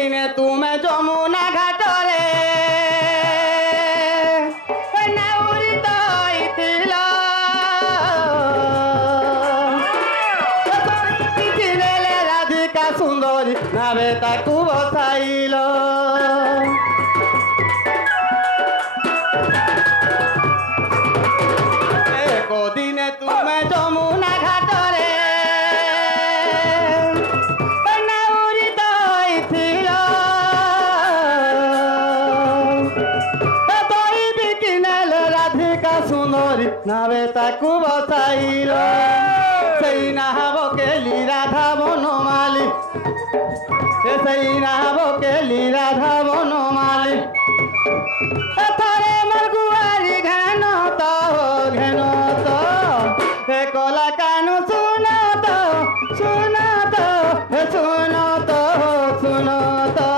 दिने तुमे जमुना घाटरे नाउरी तैथिल राधिका सुंदरी नावे ताकू बसाइल एक दिने तुमे जमुना घाटरे नाउरी तैथिल तई बिकिनेल राधिका सुंदरी नावे ताकू बसाइल सही नाहब केली राधा बनमाली सही नाहब केली राधा बनमाली थरे मोर गुआरी घान तो हे कला कानु सुन तो सुन तो हे सुन तो सुन तो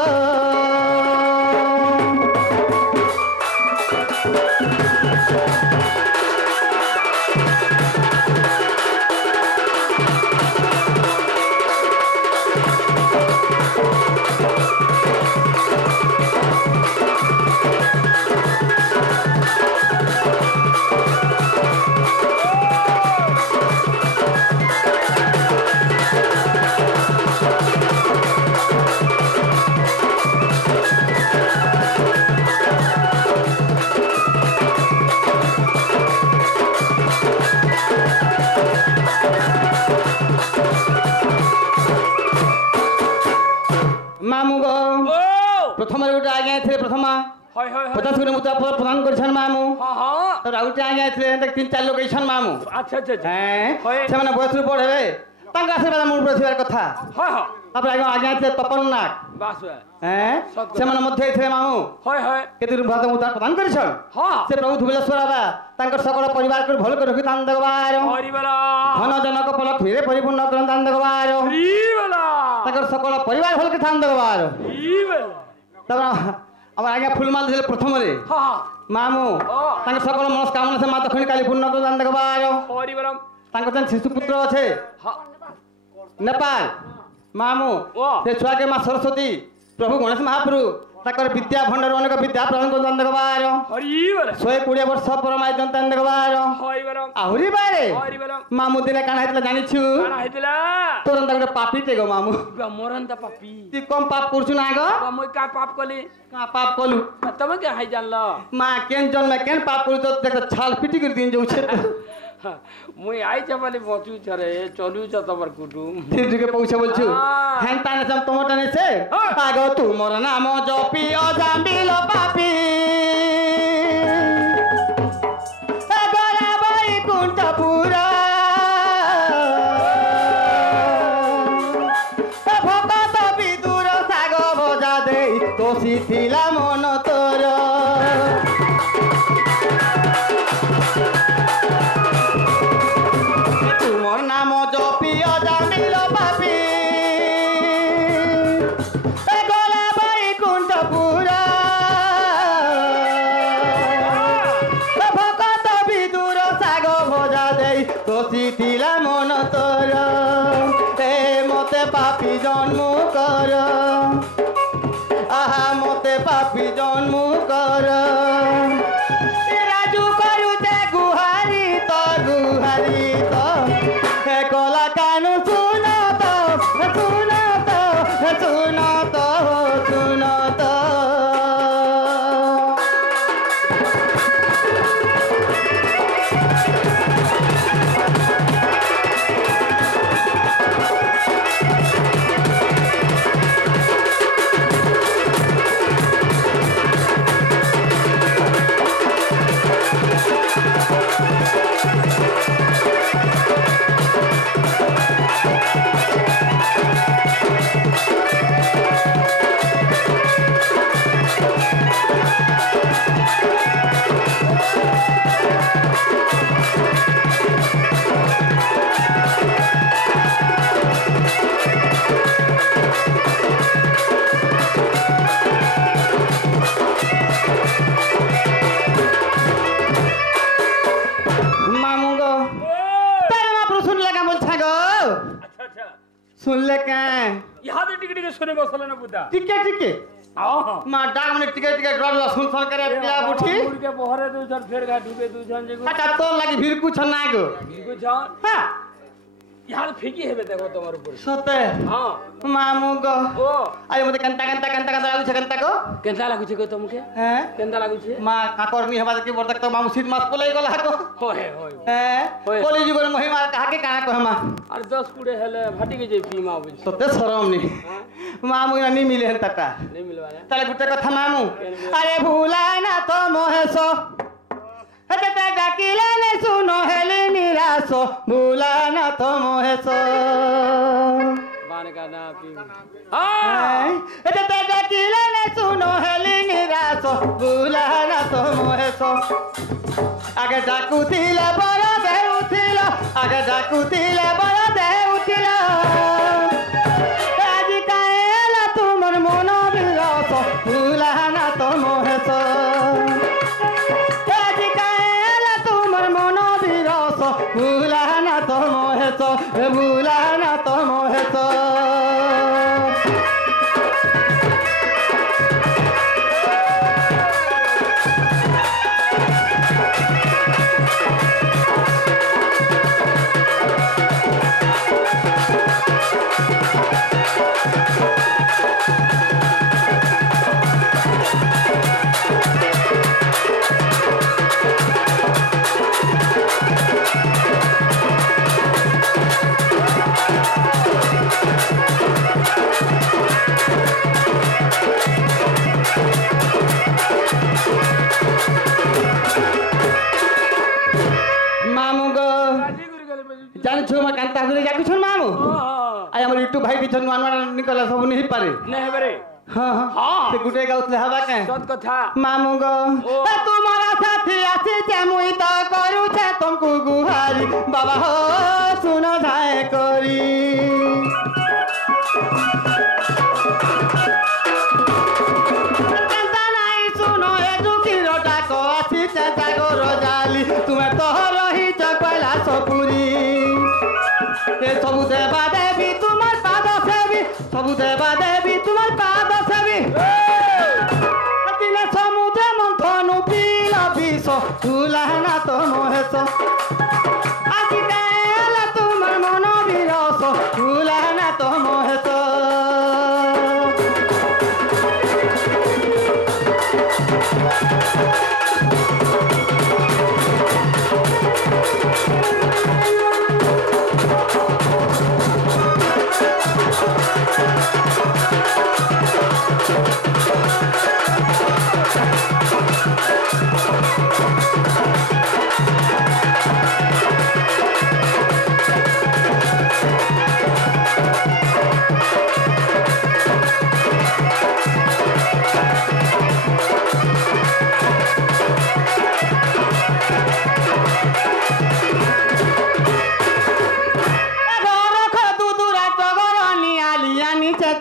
मामू गो प्रथम गोटे आज्ञा थे प्रथम 50 किलोमीटर प्रदान कर मामू तो आउटे आज्ञा थे 3-4 लोग ऐसा मामू अच्छा अच्छा से बयस बढ़े आशीर्वाद मुड़ पड़ार कथा आज्ञा थे तपन नाग से मामू केते प्रदान कर प्रभु धुबलेश्वर बाबा सकल परिवार को भल कर रखी दान देवार धन जनक पलक्ष्मी परिपूर्ण कर दान देवार सकल परिवार भल के दान देवार आज्ञा फुलमाल दिले प्रथम मामू सकल मनस्कामना से माँ दक्षिणी काली पूर्ण कर दान देवार शिशुपुत्र अच्छे नेपाल मामू से छुआ के माँ सरस्वती प्रभु गणेश महाप्रभु ताकर विद्या भंडार अनेक विद्या प्रदान कर दान देवार 120 वर्ष परमाय दान देवार आहुरी बारे मामू दिने काना हेतला जानि छु काना हेतला तोरंता गोटे पापी ते गो मामू मोरंता पापी ती कम पाप करछु ना गो मैं का पाप कली का पाप कलु तमे के हाइ जानलो मां केन जन्म केन पाप करू तो देख छाल पिटी कर दिन जाउ छे मुई आई चपली बचू छरे चलू छ तमर कुटुम फिर के पौछे बोलछु हैन ताने सम तमटा ने से आगो तू मोर नाम जपी अजामिल पापी अगरा बैकुंठपुर भक्त विदुर साग भजा दे तोसी थिला मन तोर नाम जपी अजामिल पापी गला बैकुंठपुर भक्त विदुर साग भजा दे तोसी थिला मन तोर ए मते पापी जन्म कर आहा मते पापी जन्म कर राजू करुते गुहारी तो कला कानु सुन तो सुन तो सुन तो सुन तो सुनले क्या यहाँ तो टिकट सुने बसले ना बुद्धा टिके टिके मां डाक में टिके टिके ड्रॉप सुन सुन करे पिला उठी उड़ के बहरे दो जन फेर गा ढुके दो जन जे का तो लगी भीड़ कुछ ना गो कुछ हां यहाँ तो फेंकी है देखो तुम्हारे ऊपर सते हां मामू गो ओ आय मते कंता लागु छे कंता को केंता लागु छे को तुमके हैं केंता लागु छे मां काकरनी हेबा के बरतक तो मामू सीत मास पलै गला को होय होय हैं कोली जीवन महिमा कहा के काना को हमा अरे 10 कुड़े हेले फाटी के जे पीमा बुझ सते शरम नी मामू नहीं मिले हन तका नहीं मिलवा ताले गुटे कथा मामू अरे भूला ना तो मोहेसो हते डाकिले ने सुनो हेली निरासो भूला ना तो मोहेसो बान का ना पी हां हते डाकिले ने सुनो हेली निरासो भूला ना तो मोहेसो आगे डाकुतिले बड़ा दे उठिला आगे डाकुतिले बड़ा दे उठिला आज काएला तुमर मन बिलासो भूला ना तो मोहेसो भूला ना तो मोहेसो भूला ना तो मोहेसो जान छु म कांता गुरे जाकु छु मामू आय हमर यूट्यूब भाई किछन नुआ नुआ निकला सब नहीं पारे नहीं बरे हां हां से गुटे गाउतले हवा के सत कथा मामू गो ए तुम्हारा साथी आसी जे मुई त करू छे तुमको गुहारी बाबा हो सुनो जाए करी कांता नाही सुनो ए दुखी रोटा को आसी जे जागो रोजाली तुम्हें तो रही चकला सपुरी ए सबु देवा देवी तुम्हार पाद सेवी सबु देवा देवी तुम्हार पाद सेवी दिने समुद्र मंथनु पीला विष भूला ना तो मोहेसो आज काएला तुम्हार मन बिरस भूला ना तो मोहेसो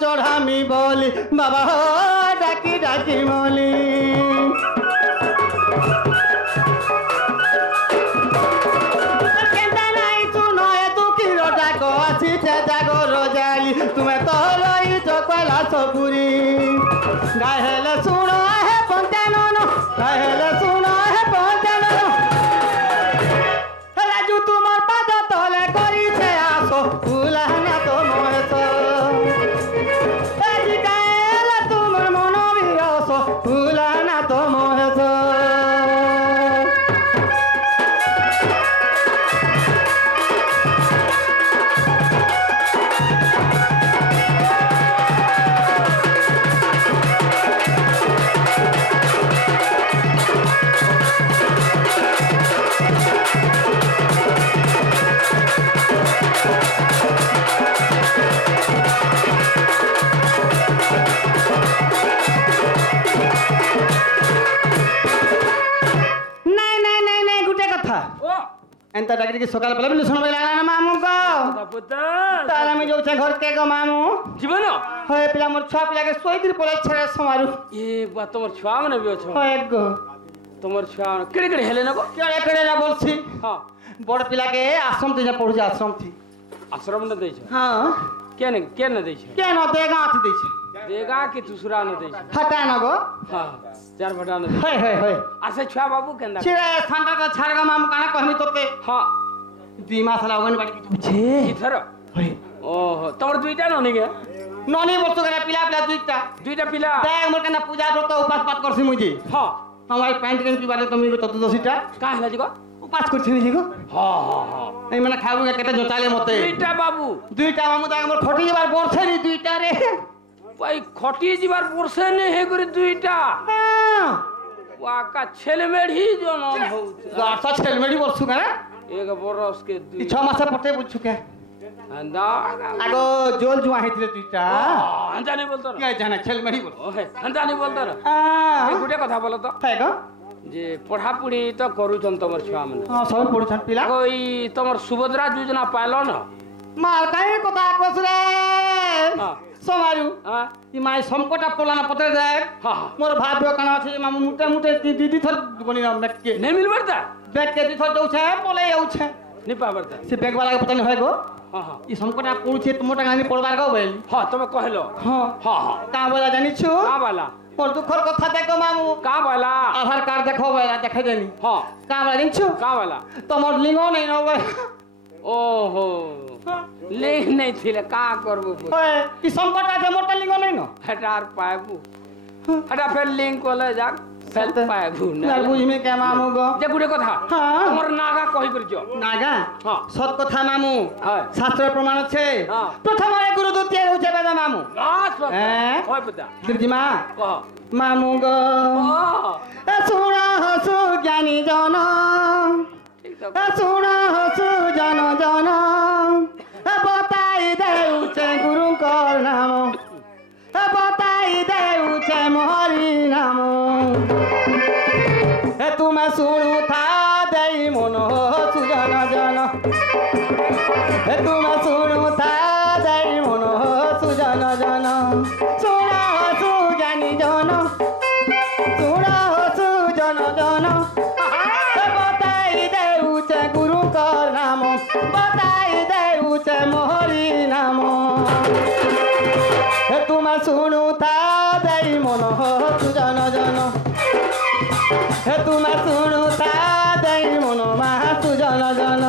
चढ़ामी बोली बाबा हो डाकी डाकी मोली केंता नहीं सुनो ए तू की रोटा को आसी छे जागो रोजाली तुम्हें तो रही चकला सपुरी गाहेले सुनो है पंचानन गाहेले सुनो है पंचानन राजू तुम्हार पाद तले करी छे आसो भूला ना तो मोहेसो भूला ना तो मोहेसो एंता डाकरी के सकाल पला बिल सुनबे लागला ना मामू को पुत्र ताला में जो छे घर के गो मामू जीवन होय पिला मोर छुआ पिला के सोई दिन पले छरे समारू ए बा तोर छुआ मने बियो छ होय गो तोर छुआ केड़े केड़े हेले ना केड़े ना बोलछी हां बड़ पिला के आश्रम ते जा पढ़ु जा आश्रम थी आश्रम न देछ हां केन दै छै केन देगा अथी दै छै देगा कि दूसरा न दै छै हटा न गो हां चार बटा न दै हे हे हे आसे छुआ बाबू केंदा छिरे ठंडा का छाड़गा माम काना कहमी तोते हां 2 मास लागन बाड़ी की छे इथर हे ओहो तोर दुईटा ननी गे ननी बस्तु करे पिला पिला दुईटा पिला देख मोर कना पूजा व्रत उपास पाठ करसी मुजी हां हमारी पैंट के पिबाले तुम को तत दसीटा का हला जिगो उपास करछि नि जिगो हां हां हां ए माने खाबु केते जोताले मते दुईटा बाबू दुईटा मामू ता हमर खटी जबार बोरछे नि दुईटा रे भाई खटी जिबार बोरसे ने हे करे दुईटा वाका छेलमेढ़ी जनम होउछ गासा छेलमेढ़ी बोलछु का एक बरस के 6 मास पटे बुझछु के अंदा आगो जोल जुआ हेतिले दुईटा अंदा नहीं बोलतो क्या जाना छेलमेढ़ी बोल ओहे अंदा नहीं बोलतो रे हां गुटे कथा बोलो तो है गो जे पढ़ा पढ़ी तो करूछन तमर छुआ माने हां सब पढुछन पिला कोई तमर सुभद्रा योजना पाइलो न माल काहे कथा कोसरे हां समारु हां ई माय संकटा पोलाना पत्रे जाय हां मोर भाभ्य काना अछि मामू मुटे मुटे दीदी थर बनी ना मेके नहीं मिल बरता बैग के दी थर जाउ छे बोले जाउ छे नहीं पा बरता से बैग वाला के पता नहीं होय गो हां हां ई संकटा पड़ुछे तुमटा गानी पड़बार गो बेल हां तमे कहलो हां हां हां का बोला जानि छु का वाला मोर दुखर कथा देखो मामू का वाला आधार कार्ड देखो बेला देखे देनी हां का बोला जानि छु का वाला तमर लिंगो नहीं न होय ओहो ले नहीं थिले का करबो ओए ई संकटा के मोटा लिंगो नहीं न हटार पाबू हटा फिर लिंक कोले जा फेल पाबू ना बुझ में के मामू गो जे गुडे कथा हां हमर नागा कहि करजो नागा हां सत कथा मामू हां शास्त्र प्रमाण छे हां प्रथम रे गुरु द्वितीय होचे बेदा मामू लास्ट हैं होय पता दिर्जिमा कह मामू गो हां सुना हसु ज्ञानी जन ठीक तो सुना हसु जन जन बताई देउचे गुरु कर नाम बताई देउचे मोहरी नाम तुम सुनु था देई मन सुजन जन तुम सुनु था देई मन सुजन जन सुना हसु ज्ञानी जन सुना हसु जन जन बताई देउचे गुरु कर नाम बताई देउचे मोहरी नाम तुम सुनु था देई मन सुजन जन तुम सुनु था देई मन सुजन जन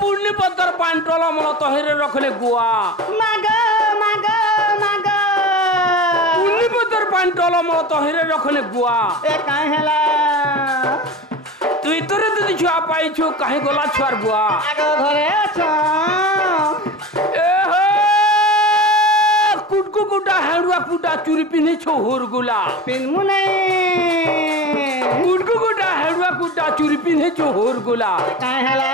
पुण्य पत्थर पांटोला मला तोहरे रखले गुआ माग माग माग पुण्य पत्थर पांटोला मला तोहरे रखले गुआ ए काहे हला तू इतरे तो छुआ पाई छु काहे गोला छुआर बुआ आगो घरे छ ए हो कुटकु कुटा हेडुआ कुटा चुरी पिने छो होर गुला पिनमु नहीं कुटकु कुटा हेडुआ कुटा चुरी पिने छो होर गुला काहे हला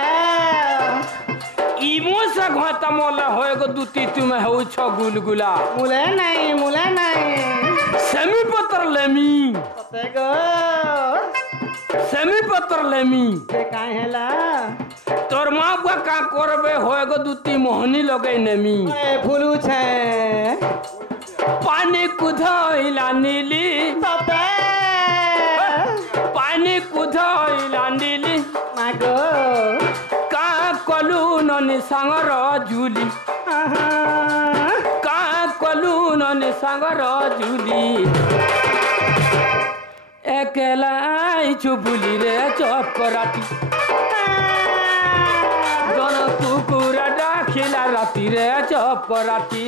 इमो से घाता मोला होएगो दुती तुमे हो छ गुलगुला मुले नहीं सेमी पत्र लेमी पतेगो सेमी पत्र लेमी के काहे हला तोर मां बुआ का करबे होएगो दुती मोहनी लगे नेमी ए फुलू छे पानी कुधइला नीली पते पानी कुधइला नीली मागो का कलू ननी सांगर जुली का कलू ननी सांगर जुली एकेला आइछु बुली रे चप कराती जन कुकुरा डाखिला राती रे चप कराती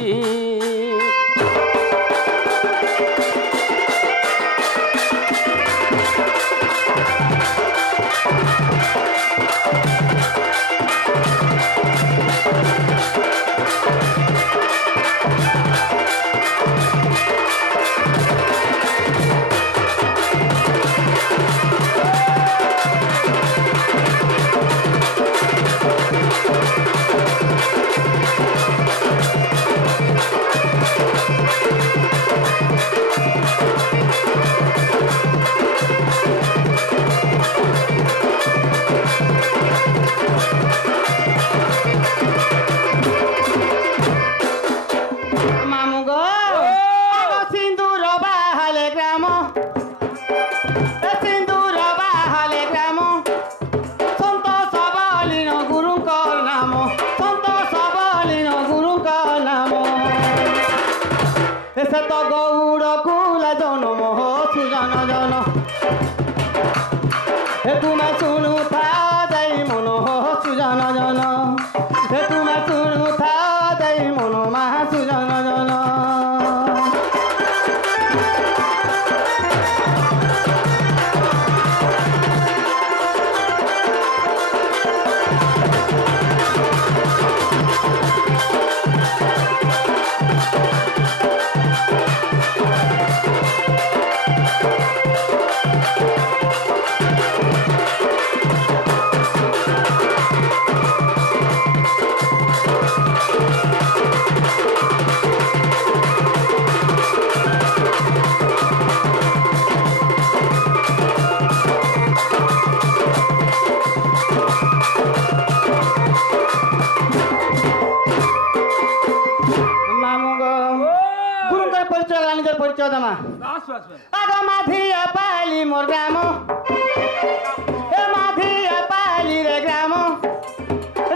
সুজন জন হে তুমি শুনু থা যাই মন সুজন জন হে তুমি শুনু থা যাই মন মা সুজন জন परिचय दमा आग माधिया पाली मोर ग्राम हे माधिया पाली रे ग्राम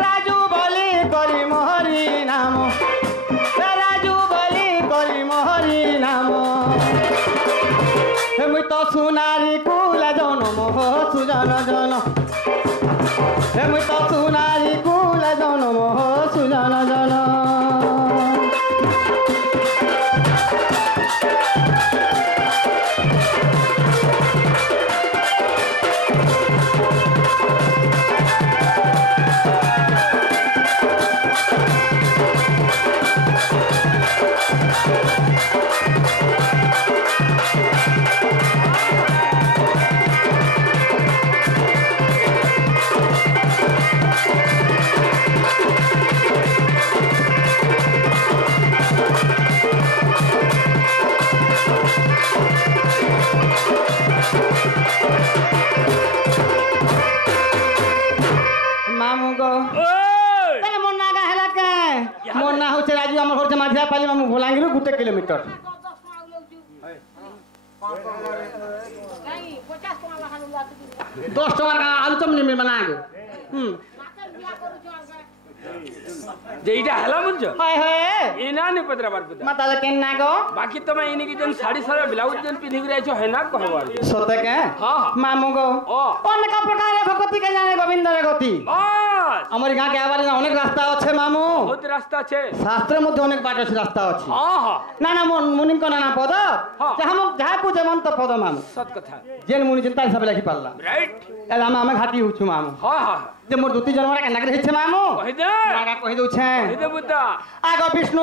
राजू बोली करी मोहरी नाम राजू बोली करी मोहरी नाम हे मुई तो सुनारी कुला जनम हो सुजन जन हे मुई तो सुनारी कुला जनम हो सुजन जन माधिया पाली मामू भोलांगिरू गुटे किलोमीटर 10 टका आलू चम निमिल बनागे जेइटा हला मुंज हाय हाय इना ने पत्रा बार पता माताले केन ना गो बाकी तमे इनी की जन साड़ी सारा ब्लाउज जन पिनि गिरै छ है ना कहवार सते के हां मामू गो अनेक प्रकार भगवती के जाने गोविंद रे गति बस हमर गां के आवारे अनेक रास्ता আছে मामू बहुत रास्ता আছে शास्त्र मध्ये अनेक बाट আছে रास्ता আছে हां हां ना ना मुनि को ना पद जहा को जेमन तो पद मामू सत कथा जेन मुनि जनता सब लिखि पाला राइट एला हम घाटी होछु मामू हां हां जे मोर दुती जनवरा के नागरे हिचे मामू कहि दे नागा कहि दउ छे कहि दे बुद्धा आग विष्णु